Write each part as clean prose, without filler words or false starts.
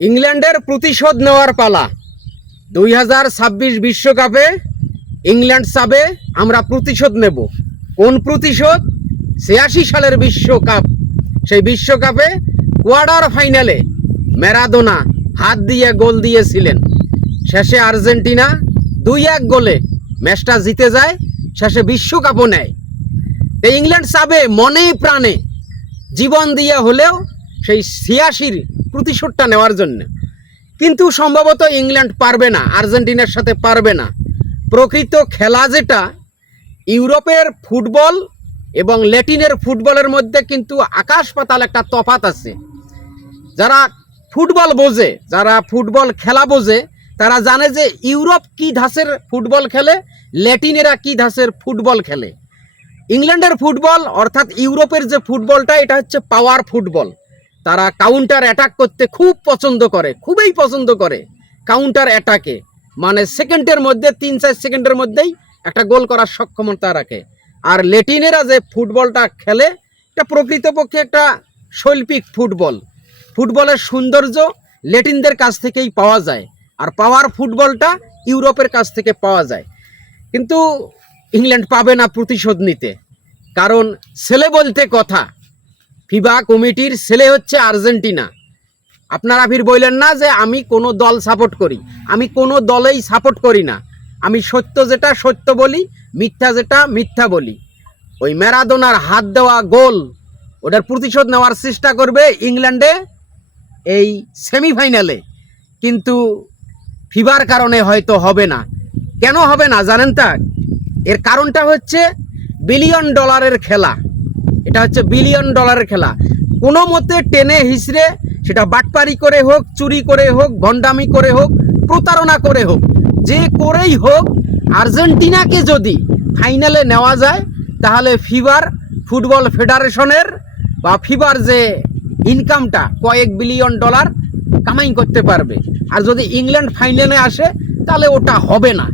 ইংল্যান্ডের প্রতিশোধ নেওয়ার পালা। 2026 বিশ্বকাপে ইংল্যান্ড চাবে আমরা প্রতিশোধ নেব। কোন প্রতিশোধ? 86 সালের বিশ্বকাপ। সেই বিশ্বকাপে কোয়ার্টার ফাইনালে ম্যারাডোনা হাত দিয়ে গোল দিয়েছিলেন। শেষে আর্জেন্টিনা 2-1 গোলে ম্যাচটা জিতে যায়, শেষে বিশ্বকাপও নেয়। তাই ইংল্যান্ড চাবে মনে প্রাণে জীবন দিয়ে হলেও সেই 86 প্রতিশোধটা নেওয়ার জন্য। কিন্তু সম্ভবত ইংল্যান্ড পারবে না, আর্জেন্টিনার সাথে পারবে না। প্রকৃত খেলা যেটা, ইউরোপের ফুটবল এবং ল্যাটিনের ফুটবলের মধ্যে কিন্তু আকাশ পাতাল একটা তফাৎ আছে। যারা ফুটবল বোঝে, যারা ফুটবল খেলা বোঝে, তারা জানে যে ইউরোপ কি ধাঁচের ফুটবল খেলে, ল্যাটিনেরা কি ধাঁচের ফুটবল খেলে। ইংল্যান্ডের ফুটবল অর্থাৎ ইউরোপের যে ফুটবলটা, এটা হচ্ছে পাওয়ার ফুটবল। তারা কাউন্টার অ্যাটাক করতে খুব পছন্দ করে, খুবই পছন্দ করে কাউন্টার অ্যাটাকে। মানে সেকেন্ডের মধ্যে 3-4 সেকেন্ডের মধ্যেই একটা গোল করার সক্ষমতা রাখে। আর ল্যাটিনেরা যে ফুটবলটা খেলে, এটা প্রকৃতপক্ষে একটা শৈল্পিক ফুটবল। ফুটবলের সৌন্দর্য ল্যাটিনদের কাছ থেকেই পাওয়া যায়, আর পাওয়ার ফুটবলটা ইউরোপের কাছ থেকে পাওয়া যায়। কিন্তু ইংল্যান্ড পাবে না প্রতিশোধ নিতে, কারণ ছেলে বলতে কথা। ফিফা কমিটির ছেলে হচ্ছে আর্জেন্টিনা। আপনারা ফির বললেন না যে আমি কোনো দল সাপোর্ট করি। আমি কোনো দলেই সাপোর্ট করি না। আমি সত্য যেটা সত্য বলি, মিথ্যা যেটা মিথ্যা বলি। ওই ম্যারাডোনার হাত দেওয়া গোল, ওটার প্রতিশোধ নেওয়ার চেষ্টা করবে ইংল্যান্ডে এই সেমিফাইনালে। কিন্তু ফিফার কারণে হয়তো হবে না। কেন হবে না জানেন তা? এর কারণটা হচ্ছে $1 বিলিয়ন খেলা। এটা হচ্ছে $1 বিলিয়ন খেলা। কোনো মতে টেনে হিসড়ে, সেটা বাটপারি করে হোক, চুরি করে হোক, ভণ্ডামি করে হোক, প্রতারণা করে হোক, যে করেই হোক, আর্জেন্টিনাকে যদি ফাইনালে নেওয়া যায়, তাহলে ফিফার ফুটবল ফেডারেশনের বা ফিফার যে ইনকামটা $কয়েক বিলিয়ন কামাই করতে পারবে। আর যদি ইংল্যান্ড ফাইনালে আসে, তাহলে ওটা হবে না।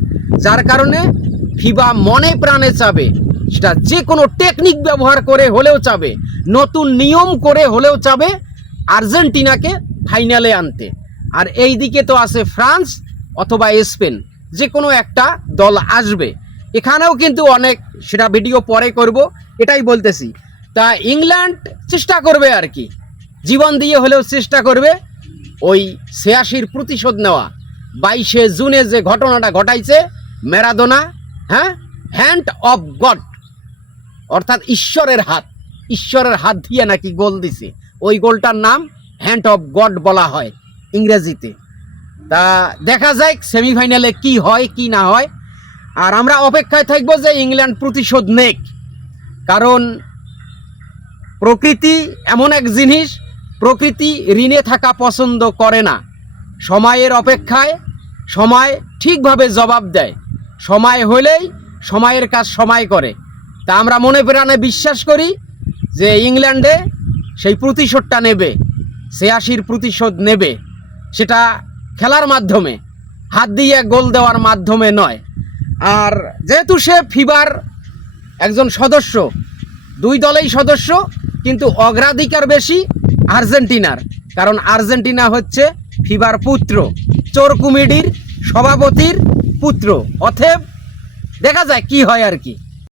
যার কারণে ফিফা মনে প্রাণে চাবে, সেটা যে কোনো টেকনিক ব্যবহার করে হলেও চাবে, নতুন নিয়ম করে হলেও চাবে আর্জেন্টিনাকে ফাইনালে আনতে। আর এই দিকে তো আছে ফ্রান্স অথবা স্পেন, যে কোনো একটা দল আসবে। এখানেও কিন্তু অনেক, সেটা ভিডিও পরে করব, এটাই বলতেছি। তা ইংল্যান্ড চেষ্টা করবে আর কি, জীবন দিয়ে হলেও চেষ্টা করবে ওই 86 প্রতিশোধ নেওয়া। 22শে জুনে যে ঘটনাটা ঘটাইছে ম্যারাডোনা, হ্যান্ড অফ গড, অর্থাৎ ঈশ্বরের হাত দিয়ে নাকি গোল দিছে। ওই গোলটার নাম হ্যান্ড অফ গড বলা হয় ইংরেজিতে। তা দেখা যায় সেমিফাইনালে কি হয় কি না হয়। আর আমরা অপেক্ষায় থাকবো যে ইংল্যান্ড প্রতিশোধ নেক। কারণ প্রকৃতি এমন এক জিনিস, প্রকৃতি ঋণে থাকা পছন্দ করে না। সময়ের অপেক্ষায় সময় ঠিকভাবে জবাব দেয়। সময় হলেই সময়ের কাজ সময় করে। তা আমরা মনে প্রাণে বিশ্বাস করি যে ইংল্যান্ডে সেই প্রতিশোধটা নেবে, 86 প্রতিশোধ নেবে। সেটা খেলার মাধ্যমে, হাত দিয়ে গোল দেওয়ার মাধ্যমে নয়। আর যেহেতু সে ফিফার একজন সদস্য, 2 দলেই সদস্য, কিন্তু অগ্রাধিকার বেশি আর্জেন্টিনার। কারণ আর্জেন্টিনা হচ্ছে ফিফার পুত্র, চোর কমিটির সভাপতির পুত্র। অতএব দেখা যায় কি হয় আর কি।